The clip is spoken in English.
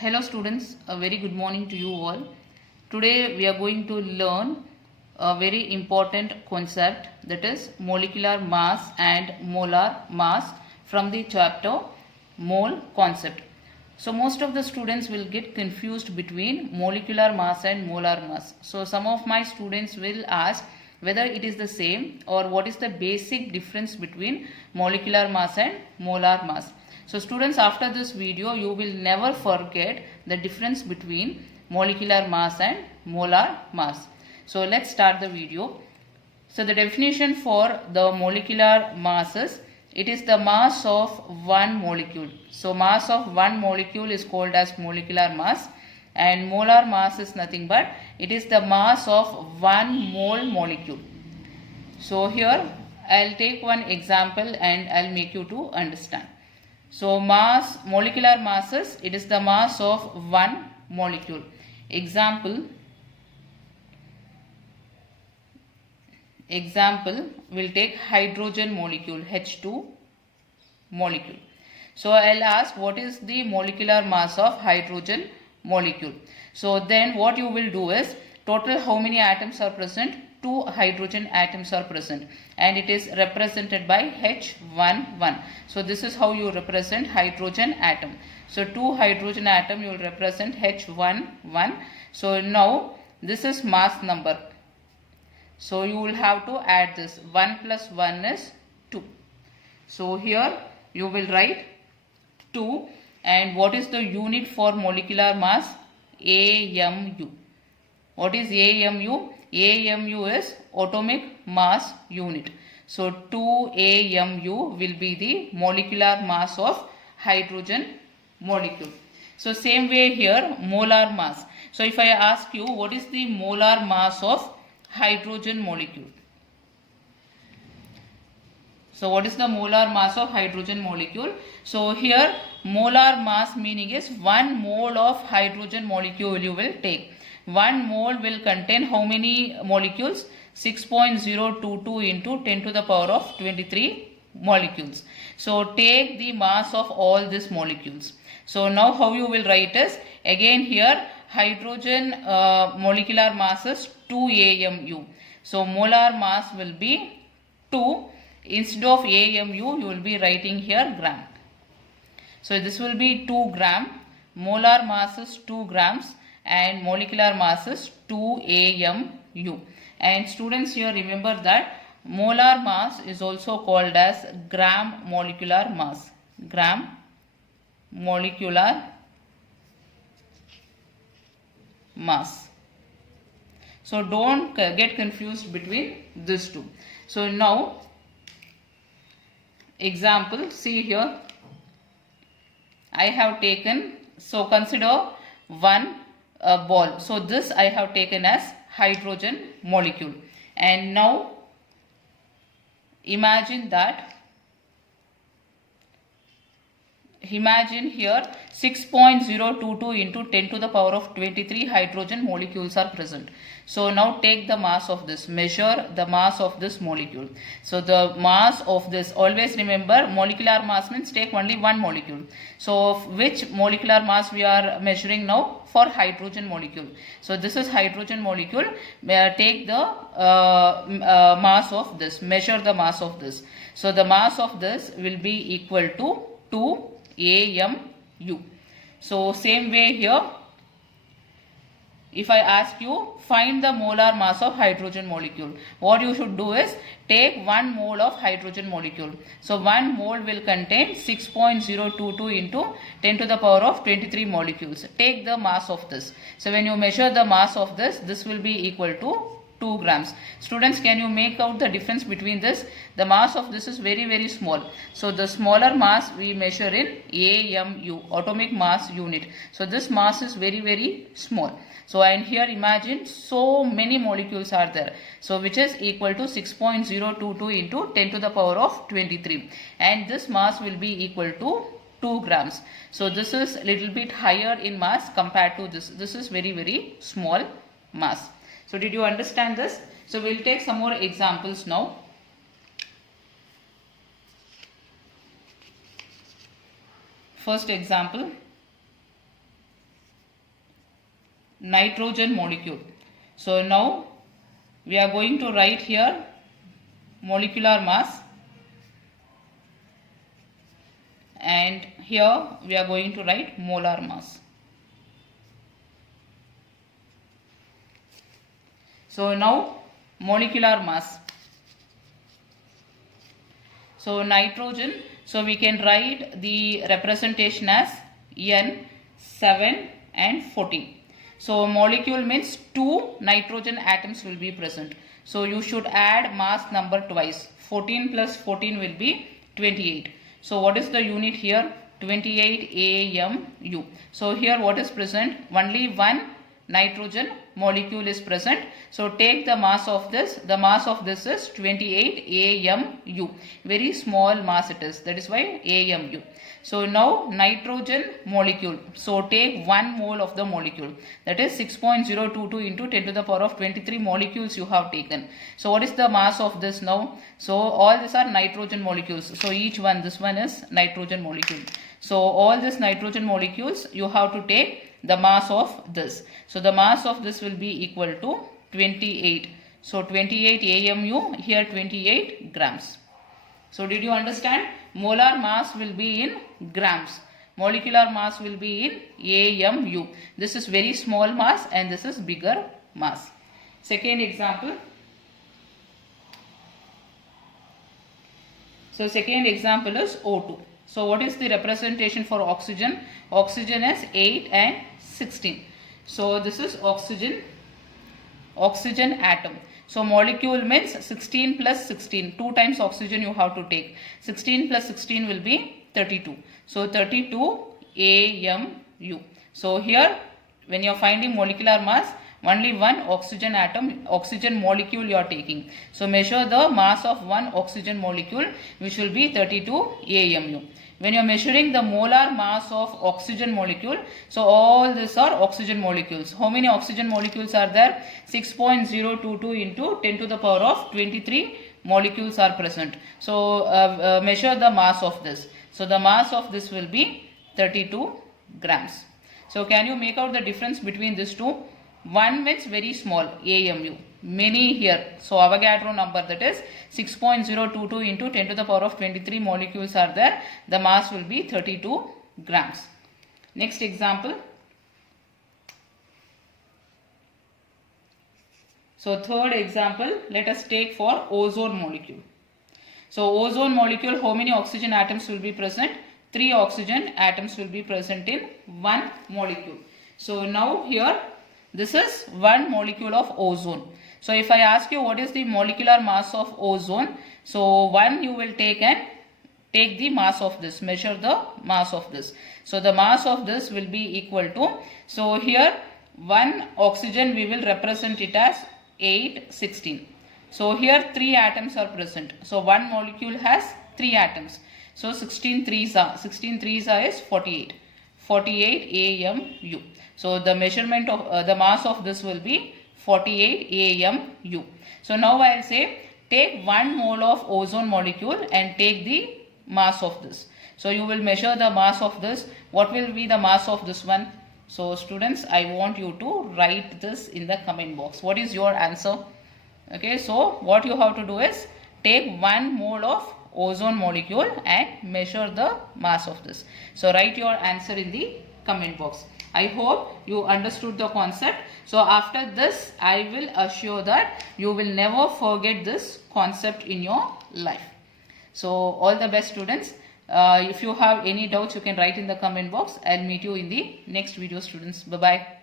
Hello students, a very good morning to you all. Today we are going to learn a very important concept, that is molecular mass and molar mass from the chapter mole concept. So most of the students will get confused between molecular mass and molar mass. So some of my students will ask whether it is the same or what is the basic difference between molecular mass and molar mass. So students, after this video you will never forget the difference between molecular mass and molar mass. So let's start the video. So the definition for the molecular masses, it is the mass of one molecule. So mass of one molecule is called as molecular mass, and molar mass is nothing but it is the mass of one mole molecule. So here I'll take one example and I'll make you to understand. So molecular masses, it is the mass of one molecule. Example, we'll take hydrogen molecule, H2 molecule. So I'll ask what is the molecular mass of hydrogen molecule. So then what you will do is, total how many atoms are present? 2 hydrogen atoms are present, and it is represented by H11. So this is how you represent hydrogen atom. So 2 hydrogen atom you will represent H11. So now this is mass number. So you will have to add this. 1 plus 1 is 2. So here you will write 2, and what is the unit for molecular mass? AMU. What is AMU? AMU is atomic mass unit. So 2 AMU will be the molecular mass of hydrogen molecule. So same way here, molar mass. So if I ask you what is the molar mass of hydrogen molecule? So what is the molar mass of hydrogen molecule? So here molar mass meaning is 1 mole of hydrogen molecule you will take. 1 mole will contain how many molecules? 6.022 into 10 to the power of 23 molecules. So take the mass of all these molecules. So now how you will write is, again here hydrogen molecular mass is 2 AMU. So molar mass will be 2. Instead of AMU you will be writing here gram. So this will be 2 gram. Molar mass is 2 grams. And molecular mass is 2 AMU. And students, here remember that molar mass is also called as gram molecular mass. Gram molecular mass. So don't get confused between these two. So now example, see here I have taken, so consider one ball. So this I have taken as hydrogen molecule, and now imagine here 6.022 into 10 to the power of 23 hydrogen molecules are present. So now take the mass of this, measure the mass of this molecule. So the mass of this, always remember molecular mass means take only one molecule. So which molecular mass we are measuring now? For hydrogen molecule. So this is hydrogen molecule. Take the mass of this, measure the mass of this. So the mass of this will be equal to 2 AMU. So same way here, if I ask you find the molar mass of hydrogen molecule, what you should do is take 1 mole of hydrogen molecule. So 1 mole will contain 6.022 into 10 to the power of 23 molecules. Take the mass of this. So when you measure the mass of this will be equal to 2 grams. Students, can you make out the difference between this? The mass of this is very, very small. So the smaller mass we measure in AMU, atomic mass unit. So this mass is very, very small. So and here imagine so many molecules are there. So which is equal to 6.022 into 10 to the power of 23. And this mass will be equal to 2 grams. So this is a little bit higher in mass compared to this. This is very, very small mass. So did you understand this? So we'll take some more examples now. First example, nitrogen molecule. So now we are going to write here molecular mass, and here we are going to write molar mass. So now molecular mass. So nitrogen, so we can write the representation as N, 7 and 14. So molecule means 2 nitrogen atoms will be present. So you should add mass number twice. 14 plus 14 will be 28. So what is the unit here? 28 AMU. So here what is present? Only one nitrogen molecule is present. So take the mass of this. The mass of this is 28 AMU. Very small mass it is. That is why AMU. So now nitrogen molecule. So take 1 mole of the molecule. That is 6.022 into 10 to the power of 23 molecules you have taken. So what is the mass of this now? So all these are nitrogen molecules. So each one, this one is nitrogen molecule. So all these nitrogen molecules you have to take the mass of this. So the mass of this will be equal to 28. So 28 AMU, here 28 grams. So did you understand? Molar mass will be in grams. Molecular mass will be in AMU. This is very small mass and this is bigger mass. Second example. So second example is O2. So what is the representation for oxygen? Oxygen is 8 and 16. So this is oxygen atom. So molecule means 16 plus 16. 2 times oxygen you have to take. 16 plus 16 will be 32. So 32 AMU. So here when you are finding molecular mass, only one oxygen atom, oxygen molecule you are taking. So measure the mass of one oxygen molecule, which will be 32 AMU. When you are measuring the molar mass of oxygen molecule, so all these are oxygen molecules. How many oxygen molecules are there? 6.022 into 10 to the power of 23 molecules are present. So measure the mass of this. So the mass of this will be 32 grams. So can you make out the difference between these two? One means very small, AMU. Many here. So Avogadro number, that is 6.022 into 10 to the power of 23 molecules are there. The mass will be 32 grams. Next example. So third example, let us take for ozone molecule. So ozone molecule, how many oxygen atoms will be present? 3 oxygen atoms will be present in one molecule. So now here this is one molecule of ozone. So if I ask you what is the molecular mass of ozone, so one you will take and take the mass of this, measure the mass of this. So the mass of this will be equal to, so here one oxygen we will represent it as 8, 16. So here 3 atoms are present. So one molecule has 3 atoms. So 16 threes are is 48. 48 AMU. So the measurement of the mass of this will be 48 AMU. So now I will say take 1 mole of ozone molecule and take the mass of this. So you will measure the mass of this. What will be the mass of this one? So students, I want you to write this in the comment box. What is your answer? Okay, so what you have to do is take 1 mole of ozone molecule and measure the mass of this. So write your answer in the comment box. I hope you understood the concept. So after this, I will assure that you will never forget this concept in your life. So all the best students. If you have any doubts, you can write in the comment box. I'll meet you in the next video students. Bye-bye.